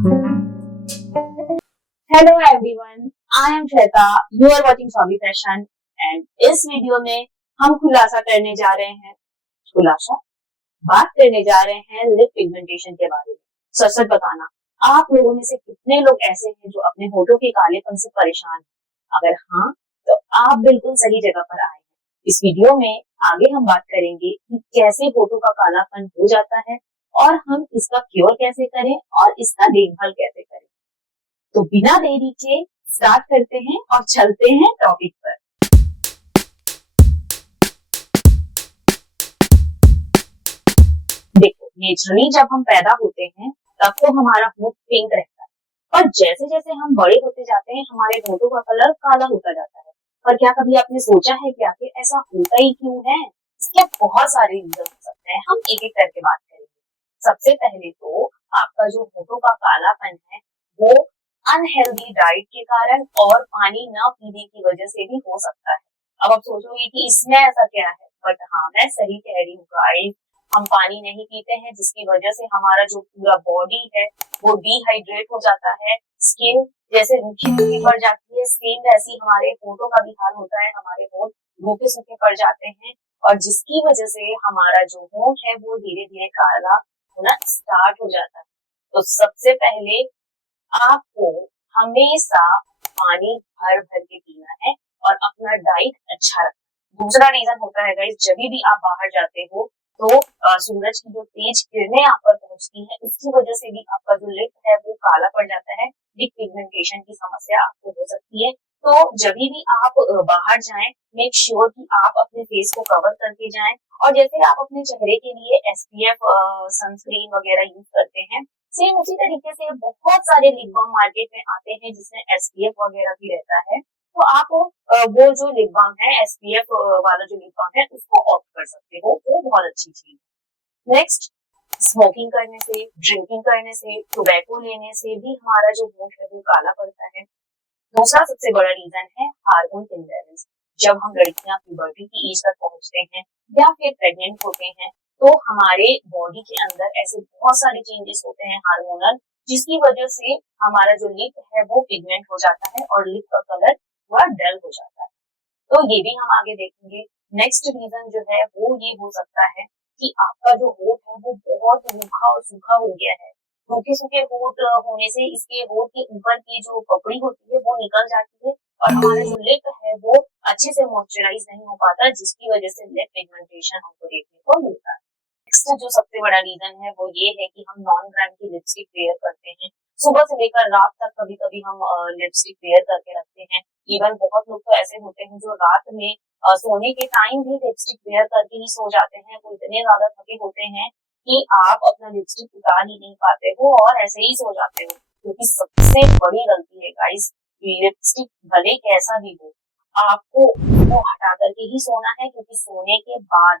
Hello everyone, I am Shweta, you are watching Sobi Fashion and इस video में हम खुलासा करने जा रहे हैं खुलासा बात करने जा रहे हैं लिप पिगमेंटेशन के बारे में। सच सच बताना, आप लोगों में से कितने लोग ऐसे हैं जो अपने होठों के कालेपन से परेशान हैं? अगर हाँ, तो आप बिल्कुल सही जगह पर आए हैं। इस वीडियो में आगे हम बात करेंगे कि कैसे होठों का कालापन हो जाता है और हम इसका क्योर कैसे करें और इसका देखभाल कैसे करें। तो बिना देरी के स्टार्ट करते हैं और चलते हैं टॉपिक पर। देखो, नेचुरली जब हम पैदा होते हैं तब तो हमारा होंठ पिंक रहता है और जैसे जैसे हम बड़े होते जाते हैं हमारे होठों का कलर काला होता जाता है। पर क्या कभी आपने सोचा है कि आखिर ऐसा होता ही क्यों है? इसके बहुत सारे रीजन हो सकते हैं, हम एक एक करके बात करेंगे। सबसे पहले तो आपका जो होठों का कालापन है वो अनहेल्दी डाइट के कारण और पानी न पीने की वजह से भी हो सकता है। अब आप सोचोगे कि इसमें ऐसा क्या है, बट हाँ, मैं सही कह रही हूँ गाइस। हम पानी नहीं पीते हैं जिसकी वजह से हमारा जो पूरा बॉडी है वो डिहाइड्रेट हो जाता है। स्किन जैसे रूखी सूखी पड़ जाती है, सेम वैसी हमारे होठों का भी हाल होता है, हमारे होठ रूखे सूखे पड़ जाते हैं और जिसकी वजह से हमारा जो होंठ है वो धीरे धीरे काला होना स्टार्ट हो जाता है। तो सबसे पहले आपको हमेशा पानी भर भर के पीना है और अपना डाइट अच्छा रखना। दूसरा रीजन होता है गाइस, जब भी आप बाहर जाते हो तो सूरज की जो तेज किरणें आप पर पहुंचती है उसकी वजह से भी आपका जो लिप है वो काला पड़ जाता है। लिप पिगमेंटेशन की समस्या आपको हो सकती है। तो जब भी आप बाहर जाएं, मेक श्योर कि आप अपने फेस को कवर करके जाएं और जैसे आप अपने चेहरे के लिए SPF सनस्क्रीन वगैरह यूज करते हैं, सेम उसी तरीके से बहुत सारे लिप बाम मार्केट में आते हैं जिसमें SPF वगैरह भी रहता है। तो आप वो जो लिप बाम है, SPF वाला जो लिप बाम है उसको ऑप्ट कर सकते हो, वो बहुत अच्छी चीज है। नेक्स्ट, स्मोकिंग करने से, ड्रिंकिंग करने से, टोबैको लेने से भी हमारा जो होंठ है वो काला पड़ता है। दूसरा सबसे बड़ा रीजन है हार्मोन इम्बैलेंस। जब हम लड़कियां प्यूबर्टी की एज तक पहुंचते हैं या फिर प्रेग्नेंट होते हैं तो हमारे बॉडी के अंदर ऐसे बहुत सारे चेंजेस होते हैं हार्मोनल, जिसकी वजह से हमारा जो लिप है वो पिगमेंट हो जाता है और लिप का कलर थोड़ा डल हो जाता है। तो ये भी हम आगे देखेंगे। नेक्स्ट रीजन जो है वो ये हो सकता है कि आपका जो होठ है वो बहुत रूखा और सूखा हो गया है। सूखे सूखे होठ होने से इसके होठ के ऊपर की जो पपड़ी होती है वो निकल जाती है और हमारा जो लिप है वो अच्छे से मॉइस्चराइज नहीं हो पाता, जिसकी वजह से लिप पिगमेंटेशन हमको देखने को मिलता है। नेक्स्ट जो सबसे बड़ा रीजन है वो ये है कि हम नॉन ब्रांड की लिपस्टिक वेयर करते हैं। सुबह से लेकर रात तक कभी कभी हम लिपस्टिक वेयर करके रखते हैं। इवन बहुत लोग तो ऐसे होते हैं जो रात में सोने के टाइम भी लिपस्टिक वेयर करके ही सो जाते हैं। वो इतने ज्यादा थके होते हैं कि आप अपना लिपस्टिक उतार ही नहीं पाते हो और ऐसे ही सो जाते हो, क्योंकि सबसे बड़ी गलती है गाइस, लिपस्टिक भले कैसा भी हो आपको वो हटा करके ही सोना है, क्योंकि सोने के बाद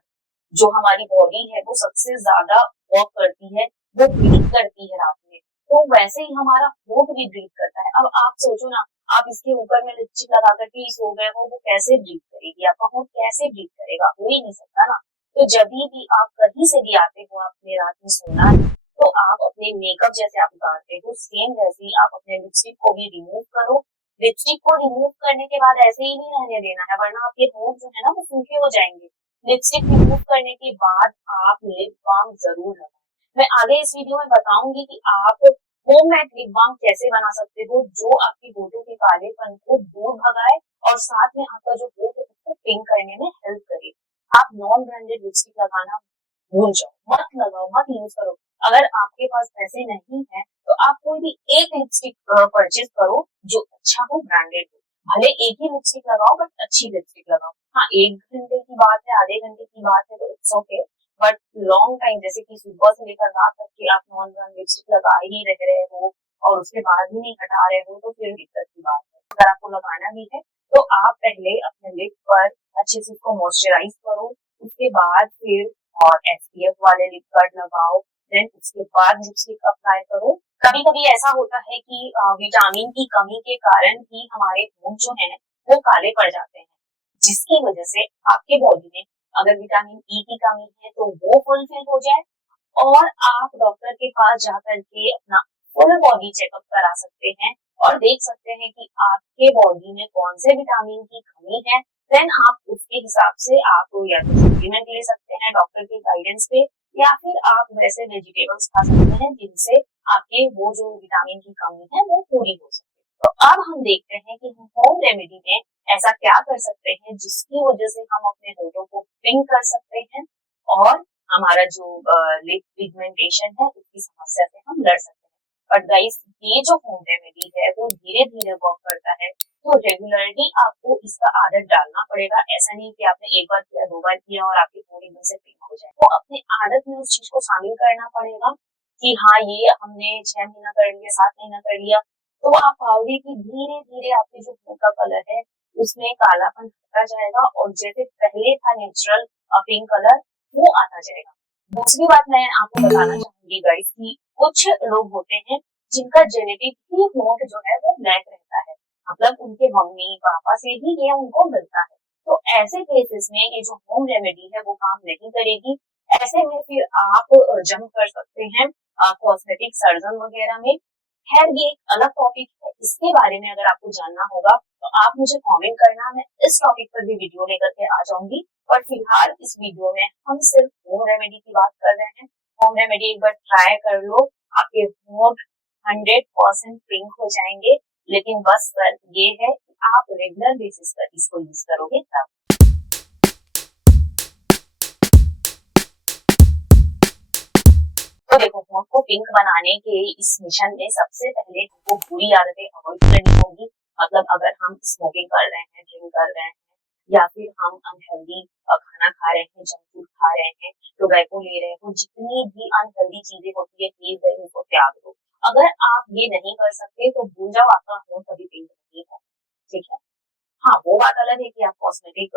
जो हमारी बॉडी है वो सबसे ज्यादा वर्क करती है, वो ब्रीथ करती है रात में। तो वैसे ही हमारा होठ भी ब्रीथ करता है। अब आप सोचो ना, आप इसके ऊपर में लिपस्टिक लगा करके ही सो गए हो, वो कैसे ब्रीथ करेगी? आपका होठ कैसे ब्रीथ करेगा? हो ही नहीं सकता ना। तो जब भी आप कहीं से भी आते हो, आपने रात में सोना है, तो आप अपने मेकअप जैसे आप उतारते हो सेम वैसे ही आप अपने लिपस्टिक को भी रिमूव करो। लिपस्टिक को रिमूव करने के बाद ऐसे ही नहीं रहने देना है, वरना आपके होठ जो है ना वो सूखे हो जाएंगे। लिपस्टिक रिमूव करने के बाद आप लिप बाम जरूर लगाएं। मैं आगे इस वीडियो में बताऊंगी कि आप होममेड लिप बाम कैसे बना सकते हो जो आपके होठों के कालेपन को दूर भगाए और साथ में आपका जो होठ है उसको पिंक करने में हेल्प करे। आप नॉन ब्रांडेड लिपस्टिक लगाना भूल जाओ, मत लगाओ, मत यूज करो। अगर आपके पास पैसे नहीं है तो आप कोई भी एक लिपस्टिक परचेज करो जो अच्छा हो, ब्रांडेड हो। भले एक ही लिपस्टिक लगाओ बट अच्छी लिपस्टिक लगाओ। हाँ, 1 घंटे की बात है, आधे घंटे की बात है तो it's okay, but long time जैसे कि सुबह से लेकर रात तक की आप नॉन ब्रांड लिपस्टिक लगा ही रह रहे हो और उसके बाद भी नहीं हटा रहे हो तो फिर दिक्कत की बात है। अगर आपको लगाना भी है तो आप पहले अपने लिप पर अच्छे से उसको मॉइस्चराइज करो, उसके बाद फिर और SPF वाले लिप कर्ड लगाओ, देन उसके बाद लिपस्टिक अप्लाई करो। कभी कभी ऐसा होता है कि विटामिन की कमी के कारण भी हमारे होंठ जो है वो काले पड़ जाते हैं, जिसकी वजह से आपके बॉडी में अगर विटामिन E की कमी है तो वो फुलफिल हो जाए और आप डॉक्टर के पास जाकर के अपना फुल बॉडी चेकअप करा सकते हैं और देख सकते हैं कि आपके बॉडी में कौन से विटामिन की कमी है। देन आप उसके हिसाब से आप या तो सप्लीमेंट ले सकते हैं डॉक्टर के गाइडेंस पे, या फिर आप वैसे वेजिटेबल्स खा सकते हैं जिनसे आपके वो जो विटामिन की कमी है वो पूरी हो सके। तो अब हम देखते हैं कि हम होम रेमेडी में ऐसा क्या कर सकते हैं जिसकी वजह से हम अपने होठों को पिंक कर सकते हैं और हमारा जो लिप पिगमेंटेशन है उसकी समस्या से हम लड़ सकते हैं। बट गाइस, ये जो होम रेमेडी है वो धीरे धीरे वर्क करता है, तो रेगुलरली आपको इसका आदत डालना पड़ेगा। ऐसा नहीं कि आपने एक बार किया, दो बार किया और आपकी पूरी दिन से पिंक हो जाए। तो अपनी आदत में उस चीज को शामिल करना पड़ेगा कि हाँ, ये हमने 6 महीना कर लिया, 7 महीना कर लिया, तो आप पाओगे कि धीरे धीरे आपके जो मुंह का कलर है उसमें कालापन हटता जाएगा और जैसे पहले था नेचुरल पिंक कलर वो आता जाएगा। दूसरी बात मैं आपको बताना चाहूंगी गाइस कि कुछ लोग होते हैं जिनका जेनेटिकली होंठ जो है वो ब्लैक रहता है, मतलब उनके मम्मी पापा से ही ये उनको मिलता है। तो ऐसे केसेस में ये जो होम रेमेडी है वो काम नहीं करेगी। ऐसे में फिर आप जंप कर सकते हैं कॉस्मेटिक सर्जन वगैरह में। खैर, ये एक अलग टॉपिक है, इसके बारे में अगर आपको जानना होगा तो आप मुझे कमेंट करना, मैं इस टॉपिक पर भी वीडियो लेकर के आ जाऊंगी। पर फिलहाल इस वीडियो में हम सिर्फ होम रेमेडी की बात कर रहे हैं। होम रेमेडी एक बार ट्राई कर लो, आपके होंठ 100% पिंक हो जाएंगे, लेकिन बस शर्त ये है कि आप रेगुलर बेसिस पर इसको यूज करोगे तब। तो देखो, होंठ को पिंक बनाने के इस मिशन में सबसे पहले हमको बुरी आदतें अवॉइड करनी होगी। मतलब अगर हम स्मोकिंग कर रहे हैं, ड्रिंक कर रहे हैं, या फिर हम अनहेल्दी खाना खा रहे हैं, जंक फूड खा रहे हैं, टोबैको ले रहे हो, जितनी भी अनहेल्दी चीजें होती है प्लीज उनको त्याग दो। अगर आप ये नहीं कर सकते तो भूल जाओ, आपका होंठ कभी पिंक नहीं होगा। ठीक है। हाँ, वो बात अलग है कि आप कॉस्मेटिक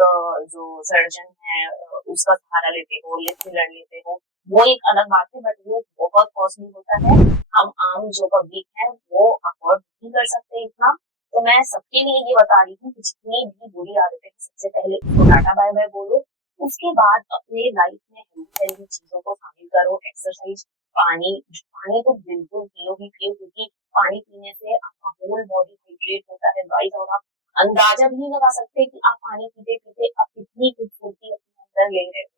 जो सर्जन है उसका सहारा लेते हो, लिप फिलर लेते हो, वो एक अलग बात है, बट वो बहुत कॉस्टली होता है। हम आम जो पब्लिक है वो अफोर्ड नहीं कर सकते इतना। तो मैं सबके लिए ये बता रही हूँ कि जितनी भी बुरी आदतें हैं सबसे पहले उसको टाटा बाय बाय बोलो। उसके बाद अपने लाइफ में हेल्दी हेल्दी चीजों को शामिल करो। एक्सरसाइज, पानी, पानी तो बिल्कुल पियो ही पियो, क्योंकि पानी पीने से आपका होल बॉडी हाइड्रेट होता है गाइस, और आप अंदाजा भी नहीं लगा सकते कि आप पानी पीते पीते आप कितनी खूबसूरती अपने अंदर ले रहे हो।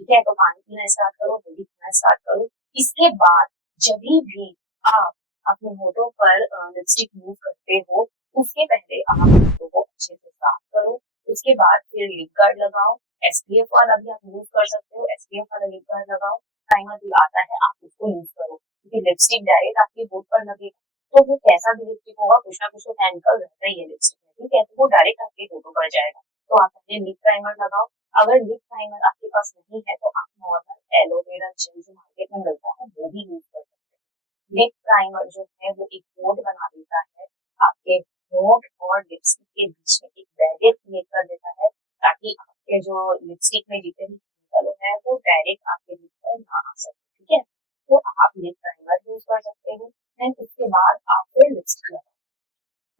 ठीक है, तो पानी पीना स्टार्ट करो, हेल्दी खाना स्टार्ट करो। इसके बाद जब भी आप अपने होठों पर लिपस्टिक यूज करते हो, उसके पहले आप होठों को अच्छे से साफ करो। उसके बाद फिर लिप गार्ड लगाओ। एसपीएफ वाला भी आप यूज कर सकते हो, एसपीएफ वाला लिप गार्ड लगाओ। प्राइमर भी आता है, आप उसको यूज करो, क्योंकि लिपस्टिक डायरेक्ट आपके होठ पर लगेगा तो वो कैसा भी लिपस्टिक होगा, कुछ ना कुछ तो केमिकल रहता ही है लिपस्टिक में। ठीक है, तो वो डायरेक्ट आपके होठों पर जाएगा। तो आप पहले लिप प्राइमर लगाओ। अगर लिप प्राइमर आपके पास नहीं है तो आप नॉर्मल एलोवेरा जेल जो मार्केट में मिलता है वो भी यूज कर सकते हैं। लिप प्राइमर जो है वो एक कोट बना देता है, आपके होठ और लिपस्टिक के बीच में एक बैरियर क्रिएट कर देता है, ताकि आपके जो लिपस्टिक में जितने भी केमिकल है वो डायरेक्ट आपके लिप पर ना आ सके। ठीक है, तो आप लिप प्राइमर यूज कर सकते हो। देन उसके बाद आप फिर लिपस्टिक लगाओ।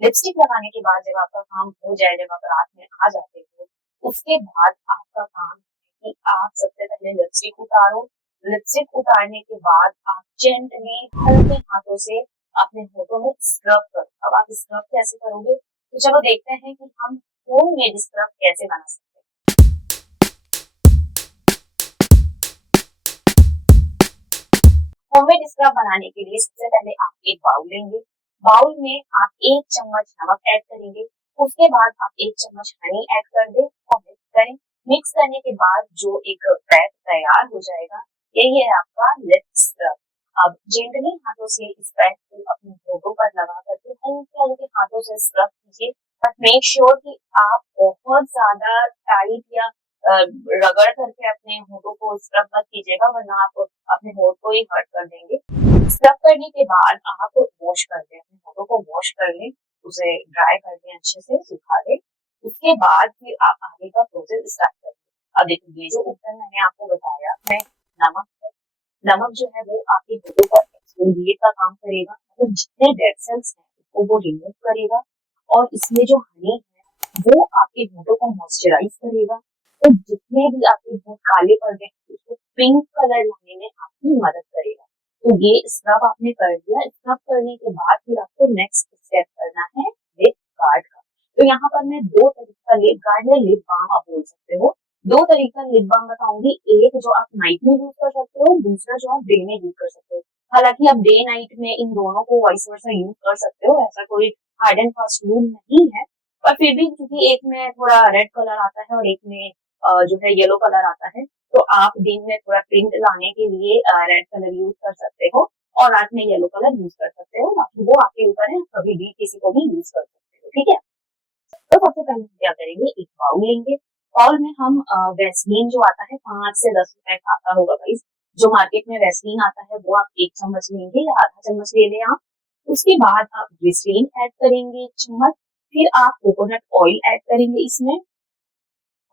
लिपस्टिक लगाने के बाद जब आपका काम हो जाए, जब आप रात में आ जाते हो, उसके बाद आपका काम है कि आप सबसे पहले लिपस्टिक उतारो। लिपस्टिक उतारने के बाद आप जेंटली हल्के हाथों से अपने होठों में स्क्रब करो। अब आप स्क्रब कैसे करोगे, तो चलो देखते हैं कि हम होम मेड स्क्रब कैसे बना सकते हैं। होममेड स्क्रब बनाने के लिए सबसे पहले आप एक बाउल लेंगे। बाउल में आप 1 चम्मच नमक ऐड करेंगे। उसके बाद आप 1 चम्मच हनी ऐड कर दें और मिक्स करें। मिक्स करने के बाद जो एक पैक तैयार हो जाएगा, यही है आपका लिप स्क्रब। अब जेंटली हाथों से इस पैक को अपने होठों पर लगा करके हल्के हल्के हाथों से स्क्रब कीजिए, बट मेक श्योर कि आप बहुत ज्यादा टाइट या रगड़ करके अपने होठों को स्क्रब मत कीजिएगा, वरना आप अपने होठ को ही हर्ट कर देंगे। स्क्रब करने के बाद आप वॉश कर लें, अपने होठों को वॉश कर लें, उसे ड्राई कर लें, अच्छे से सुखा लें। उसके बाद फिर आप आगे का प्रोसेस स्टार्ट करें। अब देखिए, ये जो उपकरण मैंने आपको बताया है, नमक है। नमक जो है वो आपके होठों पर एक्सफोलिएट का काम करेगा, मतलब जितने डेड सेल्स हैं उसको वो रिमूव करेगा। और इसमें जो हनी है वो आपके होठों को मॉइस्चराइज करेगा। तो जितने भी आपके होठ काले पड़ गए हैं उसको पिंक कलर लाने में आपकी मदद करेगा। तो ये स्क्रब आपने कर दिया। स्क्रब करने के बाद फिर आपको नेक्स्ट स्टेप करना है लिप गार्ड का। तो यहाँ पर मैं दो तरीके का लिप गार्ड या लिप बाम आप बोल सकते हो, दो तरीका लिप बाम बताऊंगी। एक जो आप नाइट में यूज कर सकते हो, दूसरा जो आप डे में यूज कर सकते हो। हालांकि आप डे नाइट में इन दोनों को वाइस वर्सा यूज कर सकते हो, ऐसा कोई हार्ड एंड फास्ट रूल नहीं है। पर फिर भी क्योंकि एक में थोड़ा रेड कलर आता है और एक में जो है येलो कलर आता है, तो आप दिन में थोड़ा प्रिंट लाने के लिए रेड कलर यूज कर सकते हो और रात में येलो कलर यूज कर सकते हो। बाकी वो आपके ऊपर है, कभी भी किसी को भी यूज कर सकते हो, ठीक है। तो सबसे पहले हम क्या करेंगे, एक बाउल लेंगे। बाउल में हम वैसलीन जो आता है 5 से 10 रुपए का आता होगा गाइस, जो मार्केट में वैसलीन आता है वो आप 1 चम्मच लेंगे या आधा चम्मच ले लें आप। उसके बाद आप ग्लिसरीन ऐड करेंगे 1 चम्मच। फिर आप कोकोनट ऑयल ऐड करेंगे इसमें,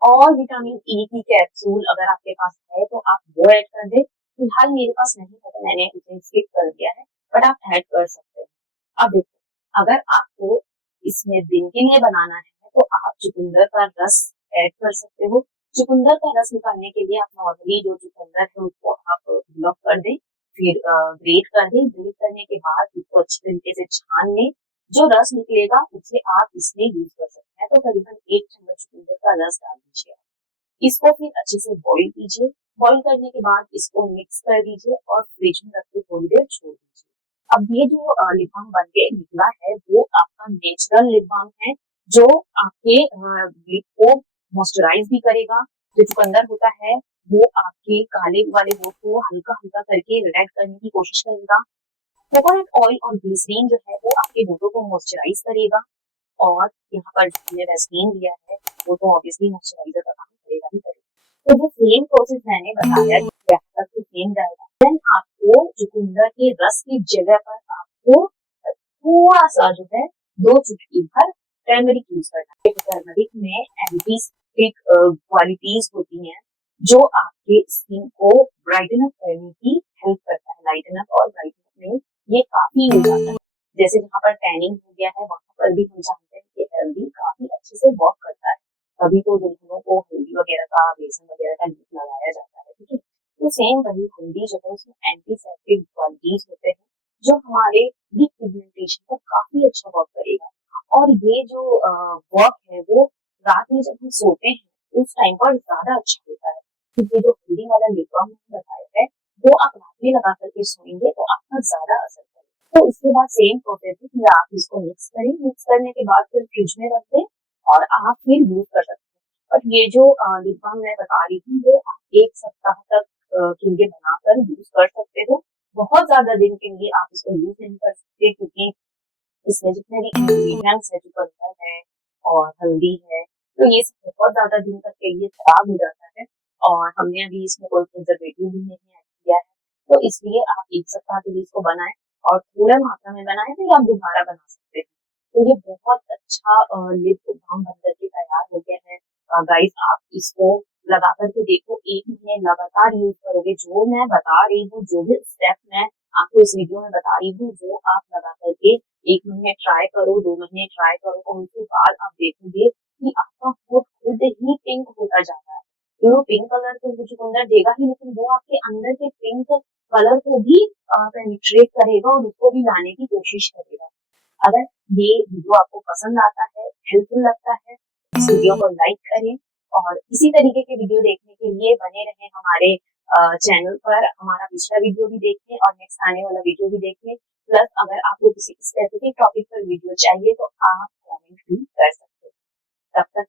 और विटामिन ई की कैप्सूल अगर आपके पास है तो आप वो ऐड कर दें। फिलहाल मेरे पास नहीं है तो मैंने उसे स्किप कर दिया है, बट आप ऐड कर सकते हैं। अब देखो, अगर आपको इसमें दिन के लिए बनाना है तो आप चुकंदर का रस ऐड कर सकते हो। चुकंदर का रस निकालने के लिए आप नॉर्मली जो चुकंदर है उसको आप ब्लॉक कर दें, फिर ग्रेट कर दें। ग्रेट करने के बाद उसको अच्छी तरीके से छान लें। जो रस निकलेगा उसे आप इसमें यूज कर सकते हैं। तो करीबन 1 चम्मच चुकंदर का रस डाल दीजिए। इसको फिर अच्छे से बॉईल कीजिए। बॉईल करने के बाद इसको मिक्स कर दीजिए और फ्रिज में रख के थोड़ी देर छोड़ दीजिए। अब ये जो लिप बाम बन के निकला है वो आपका नेचुरल लिप बाम है, जो आपके लिप को मॉइस्चराइज भी करेगा। जो चुकंदर होता है वो आपके काले वाले होठ को हल्का हल्का करके रेड करने की कोशिश करेगा। कोकोनट ऑयल और ग्लिसरीन जो है वो आपके होठों को मॉइस्चराइज करेगा। और यहाँ पर हमने वैसलीन लिया है वो तो ऑब्वियसली मॉइस्चराइजर का काम करेगा ही करेगा। तो जो सेम प्रोसेस मैंने बताया यहाँ तक तो सेम जाएगा। देन आपको चुकंदर के रस की जगह पर आपको थोड़ा सा जो है 2 चुटकी भर टर्मरिक यूज करना है। टर्मरिक में एंटीसेप्टिक क्वालिटीज होती हैं जो आपके स्किन को ब्राइटन अप करने की हेल्प करता है। लाइटन अप और ब्राइटन अप में ये काफी यूज आता है। जैसे जहाँ पर टैनिंग हो गया है वहां पर भी हम जानते हैं कि हल्दी काफी अच्छे से वर्क करता है। तभी तो दुल्हनों को हल्दी वगैरह का, बेसन वगैरह का लेप लगाया जाता है, ठीक है। तो सेम वही हल्दी जो है उसमें एंटीसेप्टिक क्वालिटीज होते हैं जो हमारे वीक पिगमेंटेशन पर काफी अच्छा वर्क करेगा। और ये जो वर्क है वो रात में जब हम सोते हैं उस टाइम पर ज्यादा अच्छा होता है। क्योंकि जो हल्दी वाला लिप बाम मैंने बताया है वो आप रात में लगा करके सोएंगे तो आपका ज्यादा असर करेगा। तो इसके बाद सेम प्रोसेस है कि आप इसको मिक्स करें। मिक्स करने के बाद फिर फ्रिज में रख दें और आप फिर यूज कर सकते हैं। और ये जो लिप बाम मैं बता रही थी वो आप 1 सप्ताह तक के लिए बनाकर यूज कर सकते हो। बहुत ज्यादा दिन के लिए आप इसको यूज नहीं कर सकते क्योंकि इसमें जितने भी इंग्रेडिएंट्स है, चुकंदर है और हल्दी है, तो ये सब बहुत ज्यादा दिन तक के लिए खराब हो जाता है। और हमने अभी इसमें कोई प्रिजर्वेटिव भी नहीं ऐड किया है, तो इसलिए आप 1 सप्ताह के लिए इसको बनाएं और थोड़ा मात्रा में बनाएं, फिर आप दोबारा बना सकते हैं। तो ये बहुत अच्छा लिप बाम बन करके तैयार हो गया है। गाइस आप इसको लगा करके देखो, 1 महीने लगातार यूज करोगे। जो मैं बता रही हूँ, जो भी स्टेप मैं आपको इस वीडियो में बता रही हूँ, वो आप लगा करके 1 महीने ट्राई करो, 2 महीने ट्राई करो और उसके बाद आप देखोगे कि आपका होठ खुद ही पिंक होता जा रहा है। पिंक कलर तो वो चुकंदर देगा ही, लेकिन वो आपके अंदर के पिंक कलर को भी पेनिट्रेट करेगा और उसको भी लाने की कोशिश करेगा। अगर ये वीडियो आपको पसंद आता है, हेल्पफुल लगता है, इस वीडियो को लाइक करें और इसी तरीके के वीडियो देखने के लिए बने रहें हमारे चैनल पर। हमारा पिछला वीडियो भी देखें और नेक्स्ट आने वाला वीडियो भी देखें। प्लस अगर आपको किसी स्पेसिफिक टॉपिक पर वीडियो चाहिए तो आप कमेंट भी कर सकते हैं। तब तक